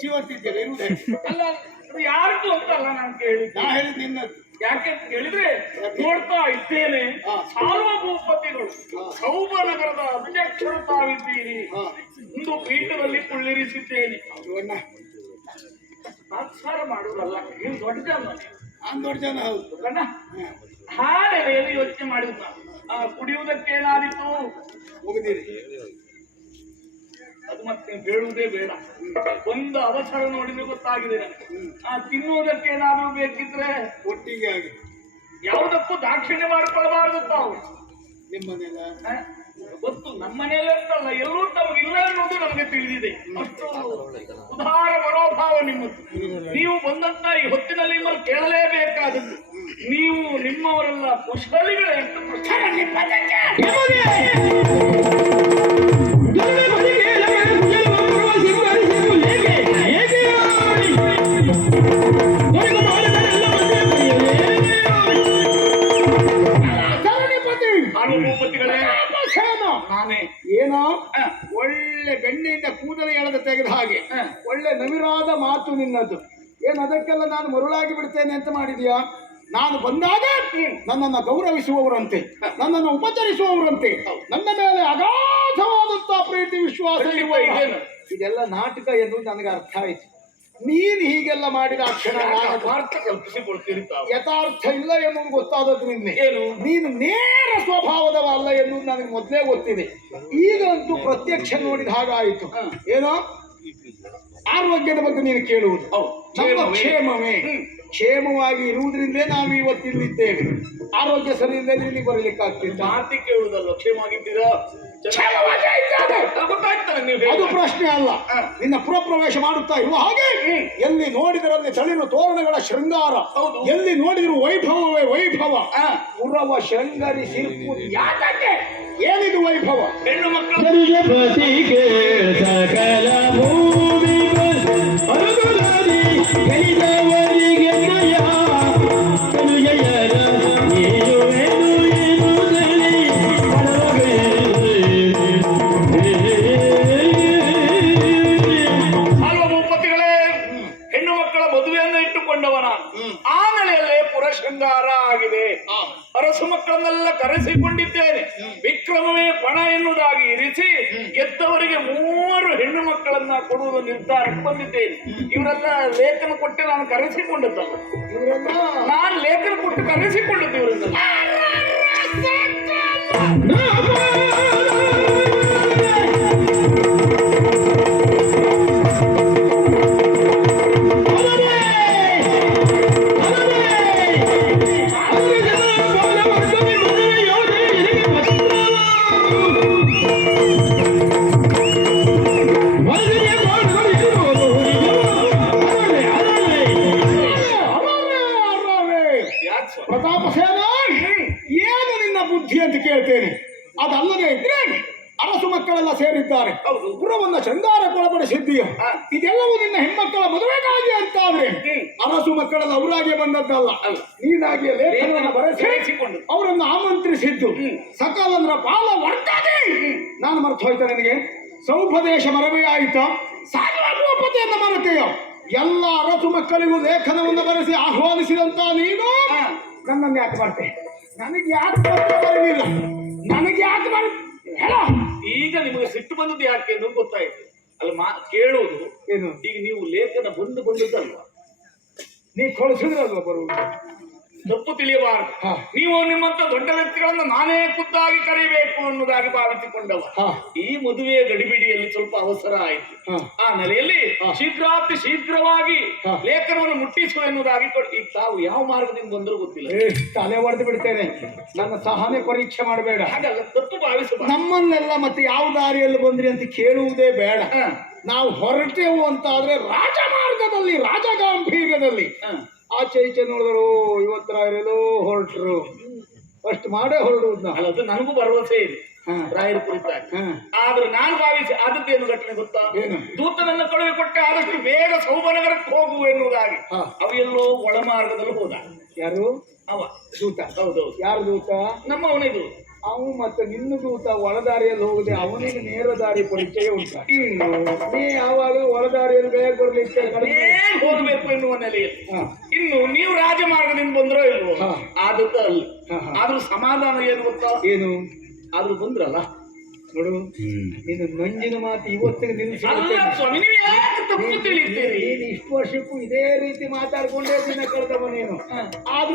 ಜೀವಂತಿದ್ದೇನೆ ಇರುವುದೇ ಅಲ್ಲ ಯಾರ್ದು ಅಂತಲ್ಲ ನಾನು ಕೇಳಿದ್ದೆ. ನಾ ಹೇಳಿದ್ ನಿನ್ನದ್ದು. ಯಾಕೆ ಅಂತ ಕೇಳಿದ್ರೆ ನೋಡ್ತಾ ಇದ್ದೇನೆ ಸಾರ್ವಭೌಮಪತಿಗಳು ಸೌಭನಗರದ ಅಧ್ಯಕ್ಷರು ತಾವಿದ್ದೀರಿ. ಒಂದು ಪೀಠದಲ್ಲಿ ಕುಳ್ಳಿರಿಸಿದ್ದೇನೆ. ತಾತ್ಸಾರ ಮಾಡುವುದಲ್ಲ, ನೀವು ದೊಡ್ಡ ಜನ. ನಾನು ದೊಡ್ಡ ಜನ ಹೌದು ಅಣ್ಣ. ಹಾಳೆಯಲ್ಲಿ ಯೋಚನೆ ಮಾಡಿದ ಕುಡಿಯುವುದಕ್ಕೇನಾದಿತ್ತು ಮುಗಿದಿರಿ. ಅದು ಮತ್ತೆ ಹೇಳುವುದೇ ಬೇಡ. ಒಂದು ಅವಸರ ನೋಡಿದ್ರೆ ಗೊತ್ತಾಗಿದೆ ನನಗೆ. ತಿನ್ನುವುದಕ್ಕೆ ಏನಾದರೂ ಬೇಕಿದ್ರೆ ಒಟ್ಟಿಗೆ ಆಗಿ ಯಾವುದಕ್ಕೂ ದಾಕ್ಷಿಣ್ಯ ಮಾಡಿಕೊಳ್ಳಬಾರದು ತಾವು. ನಿಮ್ಮನೆಲ್ಲ ಗೊತ್ತು, ನಮ್ಮನೆಯಲ್ಲೇ ಅಂತಲ್ಲ, ಎಲ್ಲರೂ ತಮಗೆ ಇಲ್ಲ ಅನ್ನೋದು ನಮಗೆ ತಿಳಿದಿದೆ. ಅಷ್ಟು ಉದಾರ ಮನೋಭಾವ ನಿಮ್ಮದು. ನೀವು ಬಂದಂತ ಈ ಹೊತ್ತಿನಲ್ಲಿ ನಿಮ್ಮಲ್ಲಿ ಕೇಳಲೇಬೇಕಾದದ್ದು, ನೀವು ನಿಮ್ಮವರೆಲ್ಲ ಕುಶಲಿಗಳೇ ಅಂತ ಏನೋ ಒಳ್ಳೆ ಬೆಣ್ಣೆಯಿಂದ ಕೂದಲು ಎಳೆದ ತೆಗೆದ ಹಾಗೆ ಒಳ್ಳೆ ನವಿರಾದ ಮಾತು ನಿನ್ನದು. ಏನು ಅದಕ್ಕೆಲ್ಲ ನಾನು ಮರುಳಾಗಿ ಬಿಡ್ತೇನೆ ಅಂತ ಮಾಡಿದ್ಯಾ? ನಾನು ಬಂದಾಗ ನನ್ನನ್ನು ಗೌರವಿಸುವವರಂತೆ, ನನ್ನನ್ನು ಉಪಚರಿಸುವವರಂತೆ, ನನ್ನ ಮೇಲೆ ಅಗಾಧವಾದಂತಹ ಪ್ರೀತಿ ವಿಶ್ವಾಸ ಇರುವ ಇದೆಲ್ಲ ನಾಟಕ ಎನ್ನುವುದು ನನಗೆ ಅರ್ಥ ಆಯ್ತು. ನೀನು ಹೀಗೆಲ್ಲ ಮಾಡಿದ ಅಕ್ಷಣ ಕಲ್ಪಿಸಿಕೊಳ್ತೀರಿ. ಯಥಾರ್ಥ ಇಲ್ಲ ಎನ್ನುವುದು ಗೊತ್ತಾದದ್ದು ನಿನ್ನೆ. ಏನು? ನೀನು ನೇರ ಸ್ವಭಾವದವ ಅಲ್ಲ ಎನ್ನುವುದು ನನಗೆ ಮೊದಲೇ ಗೊತ್ತಿದೆ. ಈಗ ಅಂತೂ ಪ್ರತ್ಯಕ್ಷ ನೋಡಿದ ಹಾಗಾಯಿತು. ಏನೋ ಆರೋಗ್ಯದ ಬಗ್ಗೆ ನೀನು ಕೇಳುವುದು. ನಮ್ಮ ಕ್ಷೇಮವೇ, ಕ್ಷೇಮವಾಗಿ ಇರುವುದರಿಂದಲೇ ನಾವು ಇವತ್ತಿಲ್ಲಿದ್ದೇವೆ. ಆರೋಗ್ಯ ಸರಿ ಇಲ್ಲದೆ ಇಲ್ಲಿ ಬರಲಿಕ್ಕಾಗ್ತಿತ್ತು. ಮಾತಿ ಕೇಳುವುದಲ್ಲ, ಕ್ಷೇಮವಾಗಿದ್ದೀರಾ? ಅದು ಪ್ರಶ್ನೆ ಅಲ್ಲ. ನಿನ್ನ ಪುರಪ್ರವೇಶ ಮಾಡುತ್ತಾ ಇರುವ ಹಾಗೆ ಎಲ್ಲಿ ನೋಡಿದರಲ್ಲಿ ತಳಿರು ತೋರಣಗಳ ಶೃಂಗಾರ, ಎಲ್ಲಿ ನೋಡಿದ್ರು ವೈಭವವೇ ವೈಭವ. ಪುರವ ಶೃಂಗರಿಸಿರುವುದು ಯಾಕೆ? ಏನಿದು ವೈಭವ? ಹೆಣ್ಣು ಮಕ್ಕಳು ಶೃಂಗಾರ ಆಗಿದೆ. ಅರಸು ಮಕ್ಕಳನ್ನೆಲ್ಲ ಕರೆಸಿಕೊಂಡಿದ್ದೇನೆ. ವಿಕ್ರಮವೇ ಪಣ ಎನ್ನುವುದಾಗಿ ಇರಿಸಿ ಗೆದ್ದವರಿಗೆ 3 ಹೆಣ್ಣು ಮಕ್ಕಳನ್ನ ಕೊಡುವುದು ನಿರ್ಧಾರಕ್ಕೆ ಬಂದಿದ್ದೇನೆ. ಇವರೆಲ್ಲ ಲೇಖನ ಕೊಟ್ಟೆ ನಾನು ಕರೆಸಿಕೊಂಡದ್ದಲ್ಲ, ನಾನು ಲೇಖನ ಕೊಟ್ಟು ಕರೆಸಿಕೊಂಡದ್ದು ಇವರೆಲ್ಲ. ಅದಲ್ಲದೆ ಇದ್ರೆ ಅರಸು ಮಕ್ಕಳೆಲ್ಲ ಸೇರಿದ್ದಾರೆ. ಪುರವನ್ನ ಶೃಂಗಾರಕ್ಕೊಳಪಡಿಸಿದ್ದೀಯ. ಇದೆಲ್ಲವೂ ನಿನ್ನ ಹೆಣ್ಮಕ್ಕಳ ಮದುವೆಗಾಗಿ ಅಂತಾದ್ರೆ ಅರಸು ಮಕ್ಕಳೆಲ್ಲ ಅವರಾಗೆ ಬಂದದ್ದಲ್ಲ, ನೀನಾಗಿಯೇ ಲೇಖನವನ್ನು ಬರೆಸಿಕೊಂಡು ಅವರನ್ನು ಆಮಂತ್ರಿಸಿದ್ದು. ಸಕಲಂದ್ರ ಪಾಲ ವರ್ಗದೆ ನಾನು ಮರ್ತು ಹೋಯ್ತ. ನನಗೆ ಸೌಭದೇಶ ಮರವೇ ಆಯಿತಾ? ಸಾರ್ವಭೌಮತೆಯನ್ನು ಮರೆತೆಯೋ? ಎಲ್ಲ ಅರಸು ಮಕ್ಕಳಿಗೂ ಲೇಖನವನ್ನು ಬರೆಸಿ ಆಹ್ವಾನಿಸಿದಂತ ನೀನು ನನ್ನನ್ನು ಯಾಕೆ ಮಾಡ್ತೆ? ನನಗೆ ಯಾಕೆ ಬರಲಿಲ್ಲ? ನನಗೆ ಯಾಕೆ ಬರ ಹೇಳ? ಈಗ ನಿಮಗೆ ಸಿಟ್ಟು ಬಂದದ್ದು ಯಾಕೆ ಎಂದು ಗೊತ್ತಾಯ್ತು ಅಲ್ಲ. ಕೇಳುವುದು ಏನು? ಈಗ ನೀವು ಲೇಖನ ಬಂದದ್ದಲ್ವಾ? ನೀವು ಕಳಿಸಿದ್ರಲ್ವ ಬರುವುದು? ತಪ್ಪು ತಿಳಿಯಬಾರದು. ಹಾ. ನೀವು ನಿಮ್ಮಂತ ದೊಡ್ಡ ವ್ಯಕ್ತಿಗಳನ್ನು ನಾನೇ ಖುದ್ದಾಗಿ ಕರೆಯಬೇಕು ಅನ್ನೋದಾಗಿ ಭಾವಿಸಿಕೊಂಡವ. ಹಾ. ಈ ಮದುವೆಯ ಗಡಿಬಿಡಿಯಲ್ಲಿ ಸ್ವಲ್ಪ ಅವಸರ ಆಯಿತು. ಹಾ. ಆ ನೆಲೆಯಲ್ಲಿ ಶೀಘ್ರಾತಿ ಶೀಘ್ರವಾಗಿ ಹಾ. ಲೇಖನವನ್ನು ಮುಟ್ಟಿಸುವ ಎನ್ನುವುದಾಗಿ ಈಗ ತಾವು ಯಾವ ಮಾರ್ಗದಿಂದ ಬಂದರೂ ಗೊತ್ತಿಲ್ಲ. ತಲೆ ಹೊಡೆದು ಬಿಡ್ತೇನೆ, ನನ್ನ ಸಹನೆ ಪರೀಕ್ಷೆ ಮಾಡಬೇಡ. ಹಾಗಲ್ಲ, ತಪ್ಪು ಭಾವಿಸಬಾರದು. ನಮ್ಮನ್ನೆಲ್ಲ ಮತ್ತೆ ಯಾವ ದಾರಿಯಲ್ಲಿ ಬಂದ್ರಿ ಅಂತ ಕೇಳುವುದೇ ಬೇಡ. ಹಾ. ನಾವು ಹೊರಟೆವು ಅಂತ ಆದ್ರೆ ರಾಜಮಾರ್ಗದಲ್ಲಿ, ರಾಜಗಾಂಭೀರ್ಯದಲ್ಲಿ. ಹಾ. ಆಚೆ ಈಚೆ ನೋಡಿದ್ರು ಇವತ್ತು ಹೊರಟರು, ಅಷ್ಟು ಮಾಡೇ ಹೊರಡುವುದು ನಾವು. ಅಲ್ಲ, ಅದು ನನಗೂ ಭರವಸೆ ಇದೆ ಹಾ. ರಾಯರ ಕುರಿತಾಗಿ. ಹಾ. ಆದ್ರೆ ನಾನು ಭಾವಿಸಿ ಆದದ್ದೇನು ಘಟನೆ ಗೊತ್ತಾ? ಏನು? ದೂತನನ್ನು ಕಳುವಿ ಕೊಟ್ಟೆ, ಆದಷ್ಟು ಬೇಗ ಸೌಭನಗರಕ್ಕೆ ಹೋಗು ಎನ್ನುವುದಾಗಿ. ಹಾ. ಅವ ಎಲ್ಲೋ ಒಳ ಮಾರ್ಗದಲ್ಲಿ ಹೋದ. ಯಾರು? ಅವ ದೂತ. ಹೌದೌದು, ಯಾರು ದೂತ? ನಮ್ಮವನಿದು. ಅವನು ಮತ್ತೆ ನಿನ್ನ ದೂತ ಒಳದಾರಿಯಲ್ಲಿ ಹೋಗದೆ ಅವನಿಗೆ ನೇರ ದಾರಿ ಪರಿಚಯ ಉಂಟ. ಇನ್ನು ನೀ ಯಾವಾಗ ಒಳದಾರಿಯಲ್ಲಿ ಬೇಗ ಬರ್ಲಿಕ್ಕೆ ಏನ್ ಹೋಗಬೇಕು ಎನ್ನುವ ನೆಲೆಯಲ್ಲಿ. ಹಾ. ಇನ್ನು ನೀವು ರಾಜಮಾರ್ಗದಿಂದ ಬಂದ್ರೋ ಇಲ್ವೋ, ಹಾ. ಆದದ್ದು ಅಲ್ಲಿ. ಹಾ, ಹಾ. ಆದ್ರೂ ಸಮಾಧಾನ ಏನು ಗೊತ್ತಾ? ಏನು? ಆದ್ರೂ ಬಂದ್ರಲ್ಲ. ನೋಡು, ನೀನು ನಂಜಿನ ಮಾತು ಇವತ್ತಿಗೆ ಅಲ್ಲ ನಿಲ್ಲಿಸಿ. ಸ್ವಾಮಿ, ನೀವು ಯಾಕೆ ತಪ್ಪು ತಿಳಿತೀರಿ? ನೀನು ಇಷ್ಟು ವರ್ಷಕ್ಕೂ ಇದೇ ರೀತಿ ಮಾತಾಡ್ಕೊಂಡೇ ದಿನ ಕಳೆದವ ನೀನು. ಆದ್ರೂ